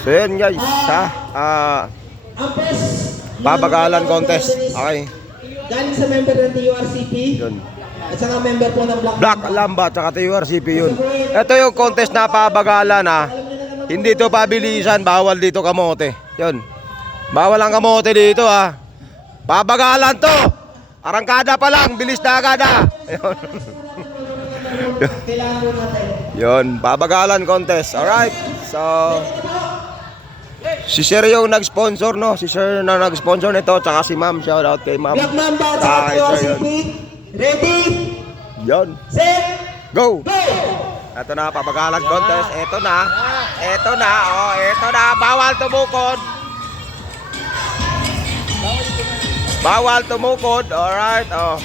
So yun guys, ha? Ah, babagalan contest. Okay. Galing sa member ng TURCP. Yun. At saka member po ng Black, Black Lamba at saka TURCP yun. Ito yung contest na pabagalan ha. Hindi to pabilisan, bawal dito kamote. Yun. Bawal ang kamote dito ha. Pabagalan to. Arangkada pa lang, bilis na agad ha. Yun. Yun, babagalan contest. Alright. So, si Sir yung nag-sponsor, no? Si Sir na nag-sponsor nito, tsaka si Ma'am. Shout out kay Ma'am. Black Mamba at saka Ah, ito yun. Ready, Yun. set, Go! go! Ito na, papagalan contest. Ito na. Ito na. Oh, ito na. Bawal tumukod. Bawal tumukod. Alright. Oh.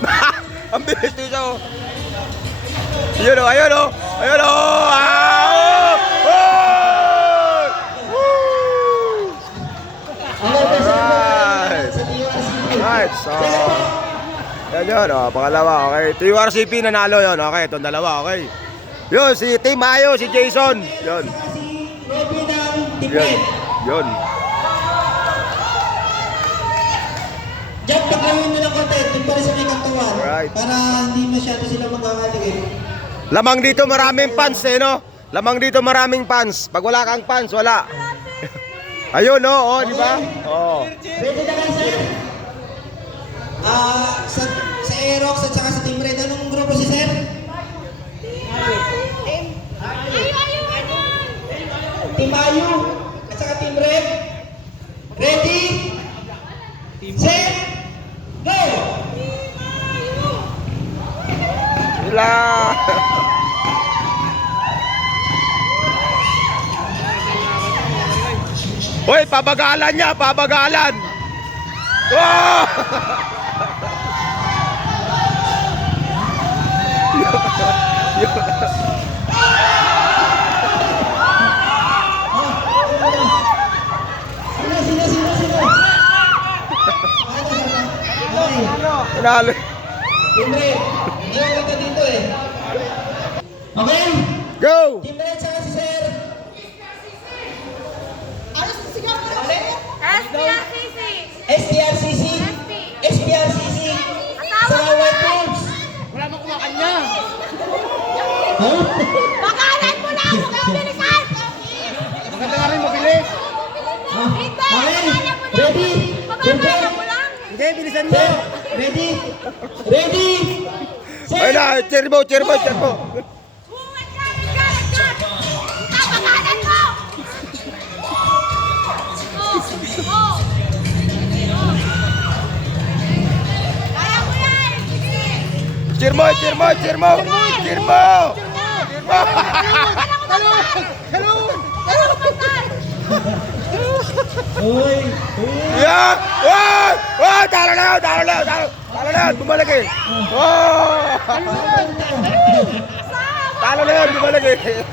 Ang bilis nito. Ayun o, ayun o. Ayun o. Ah! Oh! Woo! Ang ganda sa Alright. sa TURCP. Alright, so... Yan yun, oh, pangalawa, okay. TURCP nanalo yun, okay. Itong dalawa, okay. Yun, si Team Ayo, si Jason. Yun. Yun. Yun. Diyan, pagawin nyo ng konti, doon pa rin sa may kantawan. Para hindi masyado sila magkakaligid. Lamang dito maraming fans eh, no? Lamang dito maraming fans. Pag wala kang fans, wala. Ayun, no? Oh, di ba? Oh. Ready na lang, sir? Ah, sa, sa Aerox at saka sa Team Red, anong grupo si sir? Team Ayu at saka Team Red. Ready? Set? Go! Sila. Hoy, pabagalan niya, pabagalan. Wow! Sino, sino, sino, sino? Okay. Nanalo. Team Red. Hindi ako ganda dito eh. Okay? Go! Team Red saka si sir. SPRCC. SPRCC. Sa White Wolves. Wala mo kumakanya. Bakalan mo na! Huwag kang bilisan! Maganda nga rin mabilis. Okay. Ready? Bakalan mo lang! Hindi, bilisan mo. Ready? Ready? Ayun na, cheer mo, cheer mo, cheer mo. Huwag ka! Galit ka! Yan! Uy. Yeah! Wow! Wow! Talo na! Talo na! Talo, talo na! Bumalik eh! Wow! Talo na yun! Bumalik eh!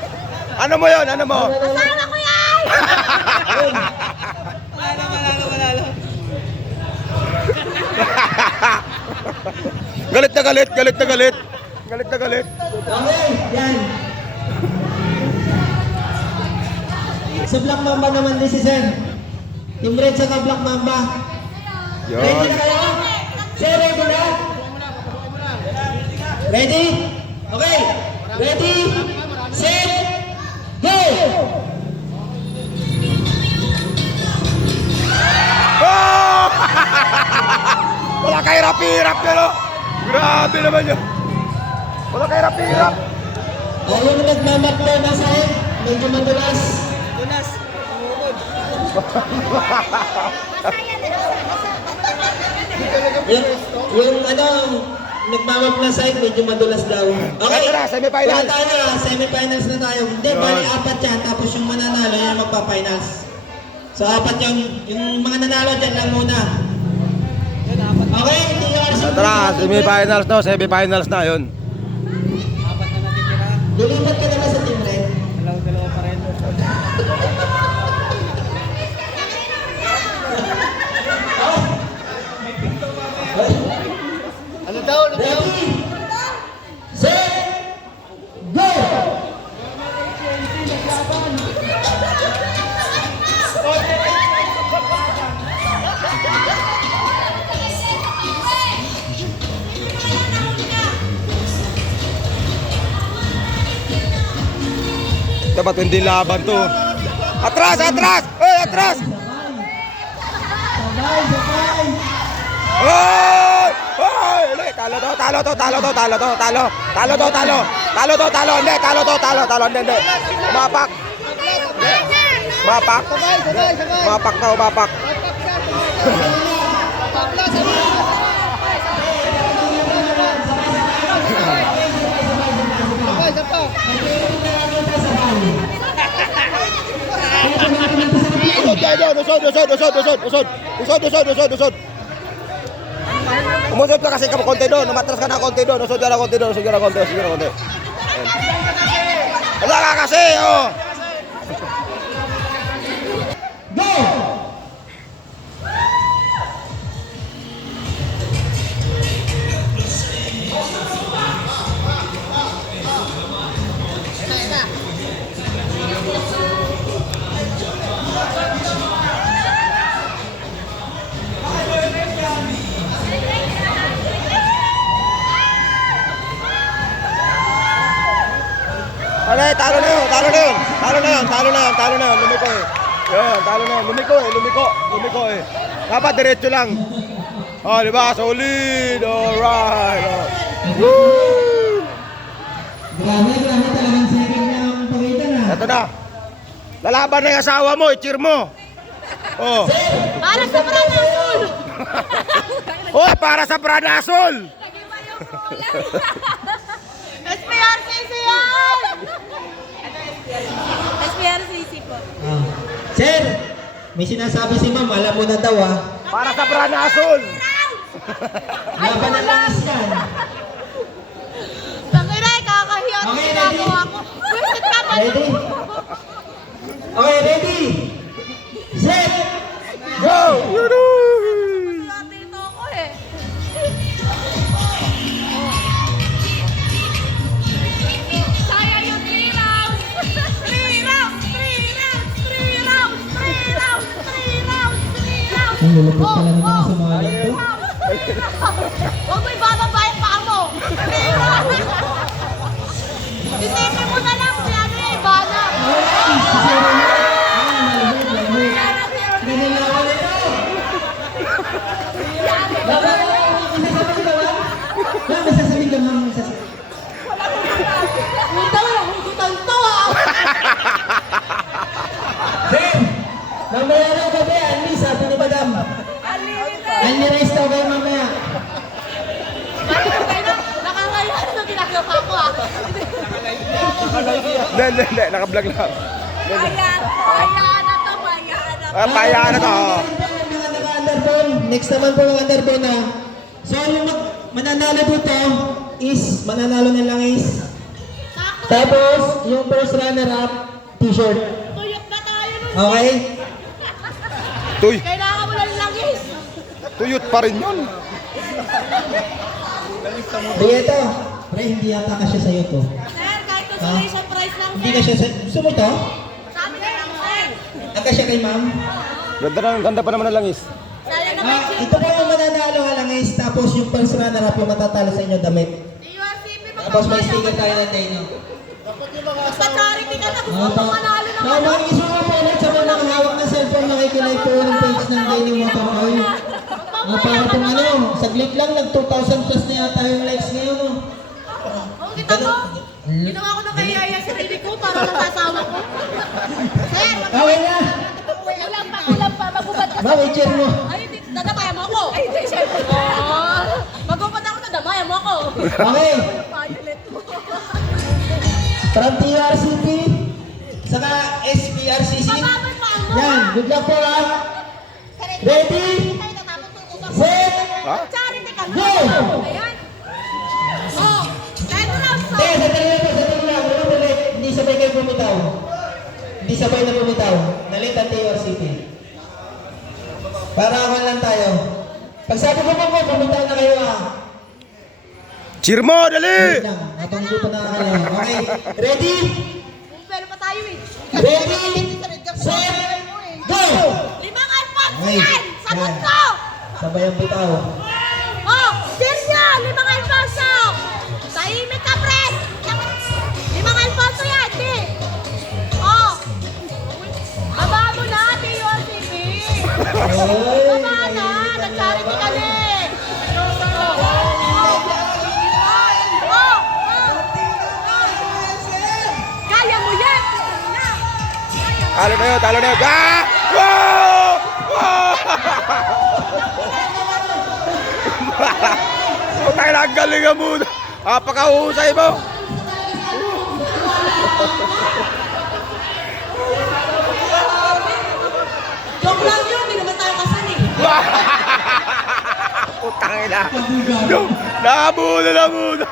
Ano mo yun? Ano mo? Kasama ko yan! Galit na galit! Galit na galit! Galit na galit! Yan. Sa Black Mamba naman din si Sir. Team Red saka Black Mamba. Ready na kayo? Sir, ready na? Ready? Okay. Ready? Set? Go! Oh! Wala kay hirap-hirap yun oh! Grabe naman yun! Wala kay hirap-hirap! O, yung nagmamaklo na sa'yo, medyo madulas. Yung, yung ano, nagmamap na side, medyo madulas daw. Okay. Na, semifinals. Wala tayo, semifinals na tayo. Hindi, bali apat yan, tapos yung mananalo, yan magpa-finals. So, apat yung, yung mga nanalo dyan lang muna. Okay, TRC. Ito na, semifinals no, semifinals na yun. Lulipat ka naman sa team red. Dalawa-dalawa pa rin. Ito matinding laban to. Atras, atras! Hey, atras! Hoy! Ulit, Talo to, talo to, talo to, talo to, talo. Talo to, talo. Talo to, talo. Hindi, talo to, talo, talo. Hindi, hindi. Umapak. Umapak. Sabay, sabay. Umapak umapak. Usod tayo doon, usod, usod, usod, usod, usod. Usod, usod, usod, usod. Umusod ka kasi ka konti doon, umatras ka na konti doon, usod ka na konti doon, usod ka na konti, usod ka na konti. Wala ka kasi, oh! Go! Talo na talo na na lumiko eh. Yun, talo na lumiko eh, lumiko, lumiko eh. Dapat diretso lang. Oh, di ba? Solid, alright. Oh. Woo! Grabe, grabe talagang second na ang pagitan ah. Ito na. Lalaban na yung asawa mo, i-cheer mo. Oh. Para sa Prana Pool! Oh, para sa Pranasol. SPRCC yan! SPRCC po. Ah. Sir, may sinasabi si ma'am, alam mo na daw ah. Para sa Pranasol. Laban na langis Ang lulupot Oh, pala ng mga oh, sumalang to. Huwag mo ibababa yung paa mo! Isipin mo na lang si ano eh, bala! Ganun lang ako nito. Laban na lang, masasabi ka ba? Ma'am, masasabi ka ma'am, masasabi. Punta mo, hugutan to ah! Sir! Mamaya ng gabi, Anli, sabi ni Madam. Unlimited! Anli-rice daw kayo mamaya. Nakangaya na ginagawa ko ah. Hindi, hindi. Nakablog lang. Kaya, kaya na to, kaya na to. Ah, paya na to. Next naman po mga underbone na. So, yung mag mananalo dito is, mananalo na lang is, tapos, yung first runner-up, t-shirt. tuyot na tayo nun. Okay? Tuy, Kailangan mo lang langis. tuyot pa rin yun. Di ito. Pre, hindi yata kasya sa'yo to. Sir, kahit consolation lang, Hindi sir. kasya sa... Gusto mo to? Sabi na lang, sir. Ang kasya kay ma'am? Ganda na, ganda pa naman ng langis. Sayang Ah, si ito po yung mananalo halangis, tapos yung first runner-up yung matatalo sa inyo damit. URCP, Tapos may sticker tayo ng Dino. Magpa-charity ka na. Gusto Mga mo pa, manalo ng mga ano? mga isuko po ulit sa mga nakahawak ng cellphone makikilike po ng page ng Daily Motor Oil. Ah, para pong ano, saglit lang, nag 2,000 plus na yata yung likes ngayon. Oh. Oh, kita mo? Ginawa ko na kaya yung sarili ko para lang sa asawa ko. Sir, Okay na! ulam pa, ulam pa. Magubad ka. Ma'am, i-cheer mo. Ay, hindi. Dadamayan mo ako. Ay, hindi. Siyempre. Oh, magubad ako, dadamayan mo ako. Okay, Violet mo. from TRCP, saka SPRCC. Pa ang. Yan, good luck po ha. Ready? Set! Ha? Bumitaw. Hindi sabay na bumitaw. Nalit ang TRCP. Para ako lang tayo. Pag sabi ko po bumitaw na kayo ah. Cheer mo, dali! Habang hindi pa nakakalayo. Okay, ready? Pero pa tayo eh. Ready? Set! Go! Limang Okay. yan! Sagot ko! Sabay ang bitaw. Tama na! Nag-charity ka na! Kaya mo yan! Talo na yun! Talo na yun! Ah! Wow! Wow! Putang na, ang galing ang muna! Apakahusay mo! Putang ina. Nakabuno na muna.